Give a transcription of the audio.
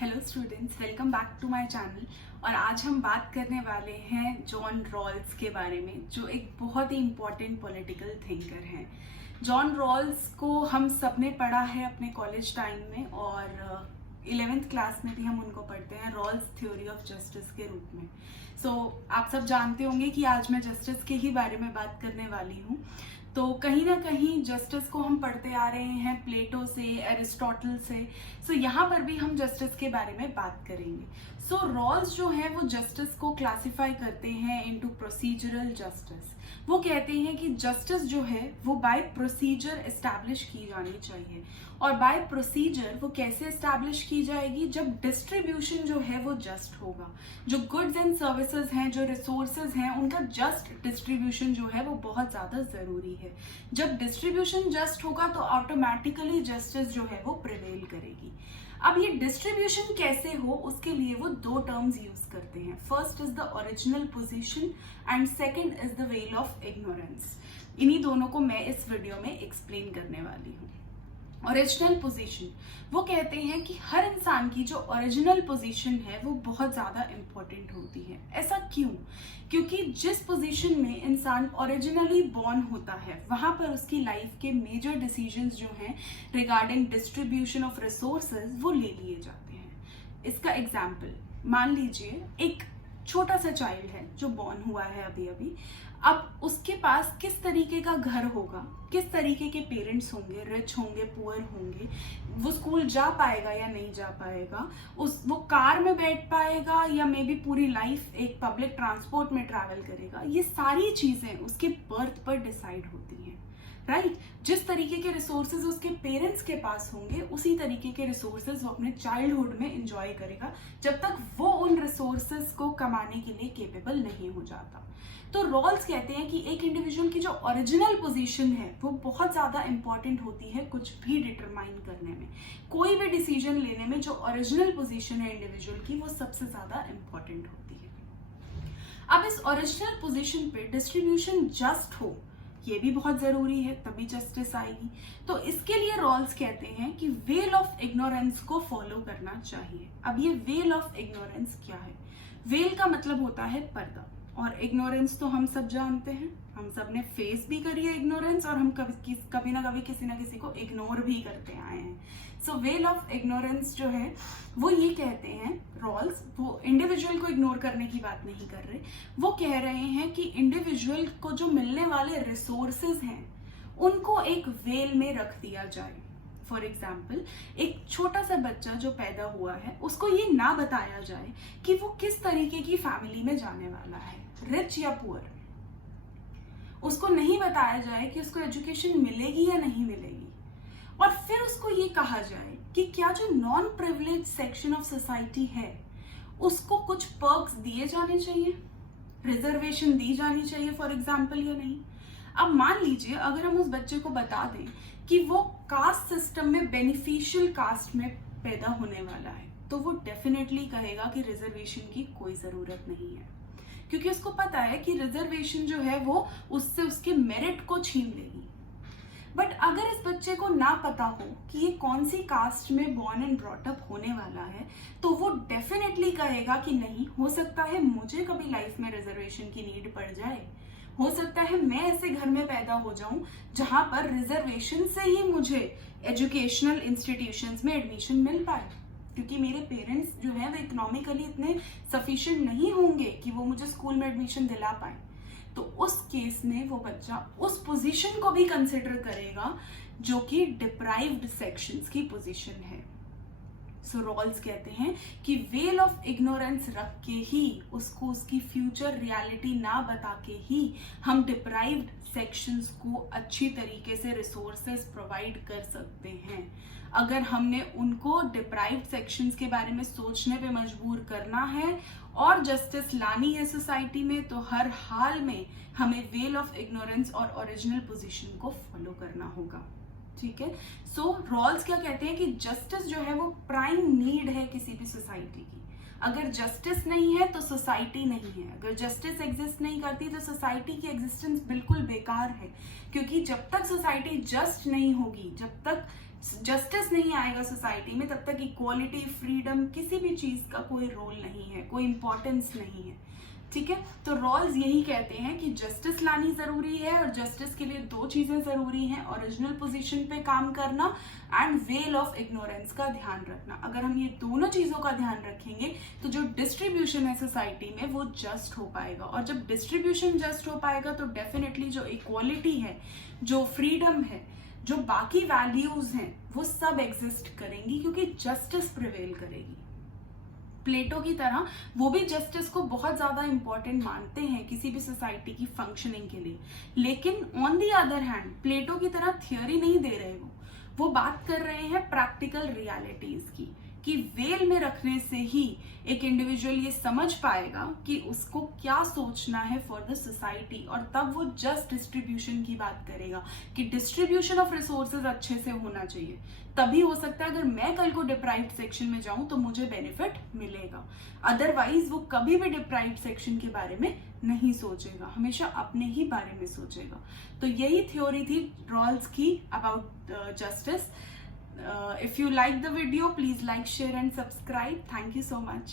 Hello students, welcome back to my channel. और आज हम बात करने वाले हैं जॉन रॉल्स के बारे में, जो एक बहुत ही इम्पोर्टेंट पॉलिटिकल थिंकर हैं। जॉन रॉल्स को हम सब ने पढ़ा है अपने कॉलेज टाइम में, और 11th क्लास में भी हम उनको पढ़ते हैं रॉल्स थ्योरी ऑफ जस्टिस के रूप में। आप सब जानते होंगे कि आज मैं जस्टिस के ही बारे में बात करने वाली हूँ। तो कहीं ना कहीं जस्टिस को हम पढ़ते आ रहे हैं प्लेटो से, एरिस्टोटल से। यहाँ पर भी हम जस्टिस के बारे में बात करेंगे। रॉल्स जो है वो जस्टिस को क्लासिफाई करते हैं इनटू प्रोसीजरल जस्टिस। वो कहते हैं कि जस्टिस जो है वो बाय प्रोसीजर एस्टैब्लिश की जानी चाहिए। और बाय प्रोसीजर वो कैसे एस्टैब्लिश की जाएगी? जब डिस्ट्रीब्यूशन जो है वो जस्ट होगा, जो गुड्स एंड सर्विसेज हैं, जो रिसोर्सेज हैं, उनका जस्ट डिस्ट्रीब्यूशन जो है वो बहुत ज्यादा जरूरी है। जब डिस्ट्रीब्यूशन जस्ट होगा तो ऑटोमेटिकली जस्टिस जो है वो प्रिवेल करेगी। अब ये डिस्ट्रीब्यूशन कैसे हो, उसके लिए वो दो टर्म्स यूज करते हैं। First is the original position and second is the well of ignorance. इन्हीं दोनों को मैं इस वीडियो में एक्सप्लेन करने वाली हूँ। ओरिजिनल पोजीशन, वो कहते हैं कि हर इंसान की जो ओरिजिनल पोजीशन है वो बहुत ज्यादा इंपॉर्टेंट होती है। ऐसा क्यों? क्योंकि जिस पोजीशन में इंसान ओरिजिनली बॉर्न होता है वहां पर उसकी लाइफ के मेजर डिसीजंस जो हैं रिगार्डिंग डिस्ट्रीब्यूशन ऑफ रिसोर्सेज वो ले लिए जाते हैं। इसका एग्जाम्पल मान लीजिए, एक छोटा सा चाइल्ड है जो बॉर्न हुआ है अभी अभी। अब उसके पास किस तरीके का घर होगा, किस तरीके के पेरेंट्स होंगे, रिच होंगे, पुअर होंगे, वो स्कूल जा पाएगा या नहीं जा पाएगा, वो कार में बैठ पाएगा या मे बी पूरी लाइफ एक पब्लिक ट्रांसपोर्ट में ट्रैवल करेगा, ये सारी चीजें उसके बर्थ पर डिसाइड होती हैं। राइट? जिस तरीके के रिसोर्सेज उसके पेरेंट्स के पास होंगे उसी तरीके के रिसोर्सेज वो अपने चाइल्डहुड में एंजॉय करेगा, जब तक वो उन रिसोर्सेज को कमाने के लिए केपेबल नहीं हो जाता। तो रॉल्स कहते हैं कि एक इंडिविजुअल की जो ओरिजिनल पोजीशन है वो बहुत ज्यादा इंपॉर्टेंट होती है कुछ भी डिटरमाइन करने में। कोई भी डिसीजन लेने में जो ओरिजिनल पोजीशन है इंडिविजुअल की वो सबसे ज्यादा इंपॉर्टेंट होती है। अब इस ओरिजिनल पोजीशन पे डिस्ट्रीब्यूशन जस्ट हो, ये भी बहुत जरूरी है, तभी जस्टिस आएगी। तो इसके लिए रॉल्स कहते हैं कि वेल ऑफ इग्नोरेंस को फॉलो करना चाहिए। अब ये वेल ऑफ इग्नोरेंस क्या है? वेल का मतलब होता है पर्दा, और इग्नोरेंस तो हम सब जानते हैं, हम सब ने फेस भी करी है इग्नोरेंस, और हम कभी ना कभी किसी ना किसी को इग्नोर भी करते आए हैं। वेल ऑफ इग्नोरेंस जो है वो ये कहते हैं रॉल्स, वो इंडिविजुअल को इग्नोर करने की बात नहीं कर रहे। वो कह रहे हैं कि इंडिविजुअल को जो मिलने वाले रिसोर्सेज हैं उनको एक वेल में रख दिया जाए। फॉर एग्जाम्पल, एक छोटा सा बच्चा जो पैदा हुआ है उसको ये ना बताया जाए कि वो किस तरीके की फैमिली में जाने वाला है, रिच या पुअर। उसको नहीं बताया जाए कि उसको एजुकेशन मिलेगी या नहीं मिलेगी। और फिर उसको ये कहा जाए कि क्या जो non privilege section of society है उसको कुछ पर्क्स दिए जाने चाहिए, रिजर्वेशन दी जानी चाहिए फॉर एग्जाम्पल, या नहीं। अब मान लीजिए अगर हम उस बच्चे को बता दें कि वो कास्ट सिस्टम में बेनिफिशियल कास्ट में पैदा होने वाला है, तो वो डेफिनेटली कहेगा कि रिजर्वेशन की कोई जरूरत नहीं है, क्योंकि उसको पता है कि रिजर्वेशन जो है वो उससे उसके मेरिट को छीन लेगी। बट अगर इस बच्चे को ना पता हो कि ये कौन सी कास्ट में बॉर्न एंड ब्रॉट अप होने वाला है, तो वो डेफिनेटली कहेगा कि नहीं, हो सकता है मुझे कभी लाइफ में रिजर्वेशन की नीड पड़ जाए, हो सकता है मैं ऐसे घर में पैदा हो जाऊं जहां पर रिजर्वेशन से ही मुझे एजुकेशनल इंस्टीट्यूशंस में एडमिशन मिल पाए, क्योंकि मेरे पेरेंट्स जो है वो इकोनॉमिकली इतने सफिशिएंट नहीं होंगे कि वो मुझे स्कूल में एडमिशन दिला पाए। तो उस केस में वो बच्चा उस पोजीशन को भी कंसिडर करेगा जो कि डिप्राइव्ड सेक्शंस की पोजीशन है। रॉल्स कहते हैं कि वेल ऑफ इग्नोरेंस रख के ही, उसको उसकी फ्यूचर रियलिटी ना बता के ही हम डिप्राइव्ड सेक्शंस को अच्छी तरीके से रिसोर्सेज प्रोवाइड कर सकते हैं। अगर हमने उनको डिप्राइव्ड सेक्शंस के बारे में सोचने पे मजबूर करना है और जस्टिस लानी है सोसाइटी में, तो हर हाल में हमें वेल ऑफ इग्नोरेंस और ओरिजिनल पोजीशन को फॉलो करना होगा। ठीक है। सो रॉल्स क्या कहते हैं कि जस्टिस जो है वो प्राइम नीड है किसी भी सोसाइटी की। अगर जस्टिस नहीं है तो सोसाइटी नहीं है, अगर जस्टिस एग्जिस्ट नहीं करती तो सोसाइटी की एग्जिस्टेंस बिल्कुल बेकार है। क्योंकि जब तक सोसाइटी जस्ट नहीं होगी, जब तक जस्टिस नहीं आएगा सोसाइटी में, तब तक इक्वालिटी, फ्रीडम, किसी भी चीज का कोई रोल नहीं है, कोई इंपॉर्टेंस नहीं है। ठीक है। तो रॉल्स यही कहते हैं कि जस्टिस लानी जरूरी है, और जस्टिस के लिए दो चीजें जरूरी हैं, ओरिजिनल पोजीशन पे काम करना एंड वेल ऑफ इग्नोरेंस का ध्यान रखना। अगर हम ये दोनों चीजों का ध्यान रखेंगे तो जो डिस्ट्रीब्यूशन है सोसाइटी में वो जस्ट हो पाएगा, और जब डिस्ट्रीब्यूशन जस्ट हो पाएगा तो डेफिनेटली जो इक्वालिटी है, जो फ्रीडम है, जो बाकी वैल्यूज हैं, वो सब एग्जिस्ट करेंगी, क्योंकि जस्टिस प्रिवेल करेगी। प्लेटो की तरह वो भी जस्टिस को बहुत ज्यादा इंपॉर्टेंट मानते हैं किसी भी सोसाइटी की फंक्शनिंग के लिए, लेकिन ऑन दी अदर हैंड प्लेटो की तरह थियोरी नहीं दे रहे वो बात कर रहे हैं प्रैक्टिकल रियलिटीज की, कि वेल में रखने से ही एक इंडिविजुअल ये समझ पाएगा कि उसको क्या सोचना है फॉर द सोसाइटी, और तब वो जस्ट डिस्ट्रीब्यूशन की बात करेगा कि डिस्ट्रीब्यूशन ऑफ रिसोर्सेज अच्छे से होना चाहिए। तभी हो सकता है अगर मैं कल को डिप्राइव्ड सेक्शन में जाऊं तो मुझे बेनिफिट मिलेगा, अदरवाइज वो कभी भी डिप्राइव्ड सेक्शन के बारे में नहीं सोचेगा, हमेशा अपने ही बारे में सोचेगा। तो यही थ्योरी थी रॉल्स की about justice. If you like the video, please like, share and subscribe. Thank you so much.